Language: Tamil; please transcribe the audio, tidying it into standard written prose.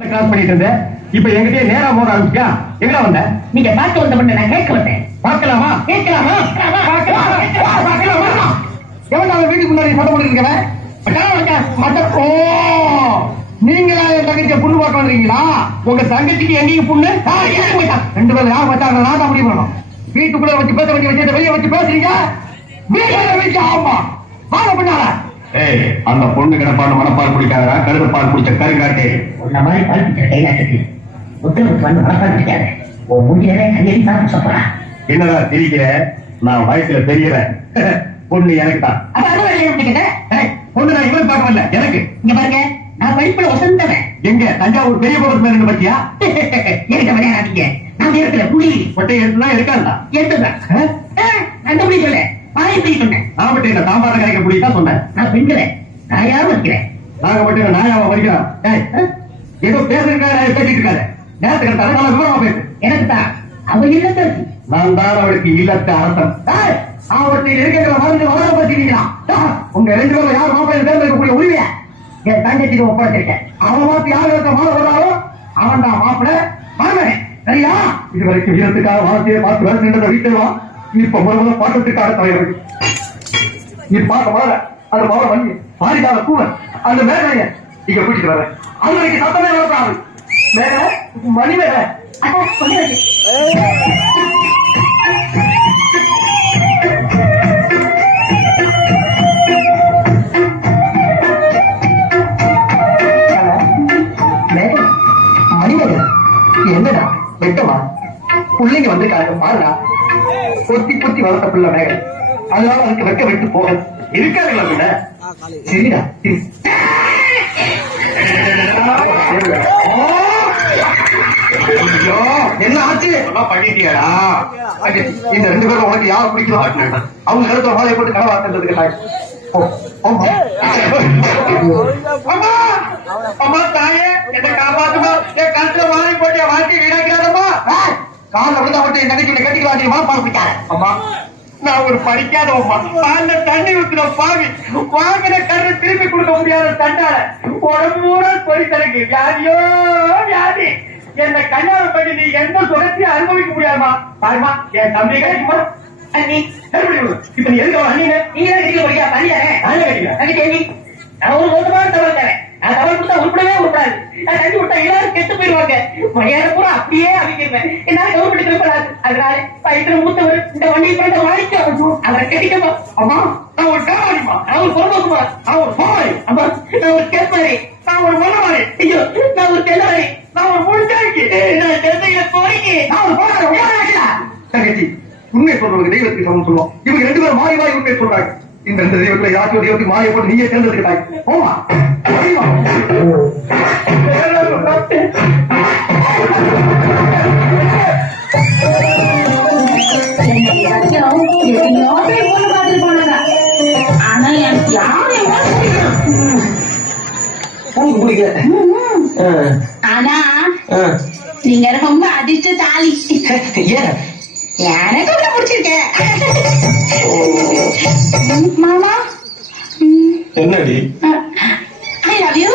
கிளாஸ் பண்ணிட்டு இருந்தேன். இப்ப எங்கிட்டே நேரா போற ஆரம்பிச்சா எங்க வந்த? நீங்க பார்க்க வந்த பண்ண நான் கேட்க வந்தேன். பார்க்கலாமா? கேட்கலாமா? எவன் வீட்டுக்கு முன்னாடி சத்தம் போட்டு இருக்கவன்? நீங்களா என் தங்கச்சியை புண்ணு பார்க்க வந்தீங்களா? உங்க தங்கச்சிக்கு எங்கேயும் புண்ணு? ரெண்டு பேரும் யார் வச்சாங்க? நான் தான் முடிவு பண்ணணும். வீட்டுக்குள்ள வச்சு பேச வேண்டிய விஷயத்தை வெளியே வச்சு பேசுறீங்க. வீட்டுல வச்சு ஆமா வாங்க பண்ணால. அந்த பொண்ணு கிடப்பாடு மனப்பால் குடிக்காத கருது பால் குடிச்ச கருங்காட்டே உன்ன மாதிரி பால் பிடிச்ச கைலாட்டுக்கு உத்தரவுக்கு வந்து மனப்பால் பிடிக்காது. உன் முடியவே கையெழுதி தான் சொல்றா. என்னடா திரிக்கிற? நான் வயசுல தெரியறேன். பொண்ணு எனக்கு தான். பொண்ணு நான் இவன் பார்க்க வரல, எனக்கு. இங்க பாருங்க, நான் படிப்புல வசந்தவன். எங்க தஞ்சாவூர் பெரிய கோபுரத்து மேல பத்தியா? எனக்கு விளையாடாதீங்க. நான் இருக்கிற புலி கொட்டை எடுத்துனா இருக்காண்டா. எடுத்துதான் அந்த புலி சொல்ல பாயை புலி சொன்னேன். நான் மட்டும் என்ன சாம்பார் கரைக்க புலி தான் சொன்னேன். நான் பெண்கிறேன், நான் யாரும் வைக்கிறேன். நாங்க மட்டும் நாயாவ வரைக்கிறோம். ஏதோ பேசுறதுக்காக பேசிட்டு இருக்காரு. நேரத்துக்கு எடுத்தாலும் நல்லா விவரமா பேசு. எனக்கு தான் அவ இல்லத்தை நான் தான் அவளுக்கு இல்லத்தை அரசன். அவர்கிட்ட இருக்கிற மருந்து வளர பத்தினீங்களா? உங்க ரெண்டு பேரும் யார் மாப்பிள்ளை தேர்ந்தெடுக்கக்கூடிய உரிமைய என் தங்கச்சிக்கு ஒப்படைச்சிருக்கேன். அவன் மாத்தி யார் இடத்த மாற போறாலும் அவன் தான் மாப்பிள்ளை மாறுவேன். சரியா? இது வரைக்கும் வீரத்துக்காக வார்த்தையை பார்த்து வேறு நின்றத வீட்டுவா. இப்ப முறை பாட்டத்துக்காக தலைவர் நீ பார்க்க மாற அது மாற வண்டி பாரிக்காத கூவன் அந்த மேலைய இங்க கூட்டிட்டு வர அது வரைக்கும் சத்தமே வரப்படாது. மேல மணி மேல என்னடா வெட்டமா பிள்ளைங்க வந்து பாருடா. கொத்தி கொத்தி வளர்த்த பிள்ளை மேகல், அதனால அதுக்கு வெட்ட விட்டு போக இருக்காதுங்களா பின்ன? சரிடா என்ன ஆச்சு? பண்ணிட்டியாடா? இந்த ரெண்டு பேரும் உனக்கு யார் பிடிக்கும்? அவங்க கருத்து மாலை போட்டு கனவாக்குறதுக்கு அம்மா தாயே என்ன காப்பாத்துமா? என் கருத்துல மாறி போட்டு என் வாழ்க்கை வீணாக்கிறாதம்மா. கால விழுந்தா மட்டும் என் தங்கச்சி கட்டிக்கலாம். மாப்பா பிடிக்காத அம்மா. நான் ஒரு படிக்காதவம்மா. பால்ல தண்ணி ஊத்துற பாவி வாங்கின கருத்தை திருப்பி கொடுக்க முடியாத தண்டால உடம்பூரா பொறித்தலுக்கு வியாதியோ வியாதி. என்ன கல்யாணம் பண்ணி நீ எந்த சுகத்தையும் அனுபவிக்க முடியாதுமா. பாருமா என் தம்பி கிடைக்குமா? இப்ப நீ எதுக்கு அண்ணீங்க? நீங்க கட்டிக்க முடியா? பண்ணியாரே நான் ஒரு மோசமான தவறு தரேன். நான் தவறு கொடுத்தா உருப்படவே உருப்படாது. நான் தண்ணி விட்டா எல்லாரும் கெட்டு போயிருவாங்க. மரியாதை பூரா அப்படியே அமைக்கிறேன். என்னால கவர்மெண்ட் திருப்படாது. அதனால வயிற்றுல மூத்தவர் இந்த வண்டியை பிறந்த வாய்க்கு அவரை கட்டிக்கமா. அம்மா நான் ஒரு கேமாரிமா, நான் ஒரு பொருளோக்குமா, நான் ஒரு போமாரி, அம்மா நான் ஒரு கேட்பாரி, நான் ஒரு மொழமாரி, ஐயோ நான் ஒரு தெல்லவாரி, நான் ஒரு முழுச்சாக்கி, நான் தெல்லையில போறீங்க, நான் ஒரு போராட தங்கச்சி. உண்மை சொல்றவங்க தெய்வத்துக்கு சமம் சொல்லுவோம். இவங்க ரெண்டு பேரும் மாறி மாறி உண்மை சொல்றாங்க. இந்த ரெண்டு தெய்வத்துல யாருக்கு தெய்வத்துக்கு மாறிய போட்டு நீயே தேர்ந்தெடுக்கிறாய். போமா ஆனா எனக்கு யாரும் ஆனா நீங்க ரொம்ப அதிர்ஷ்டசாலி. எனக்கு உள்ள பிடிச்சிருக்கேன் மாமா. என்னடி? I love you.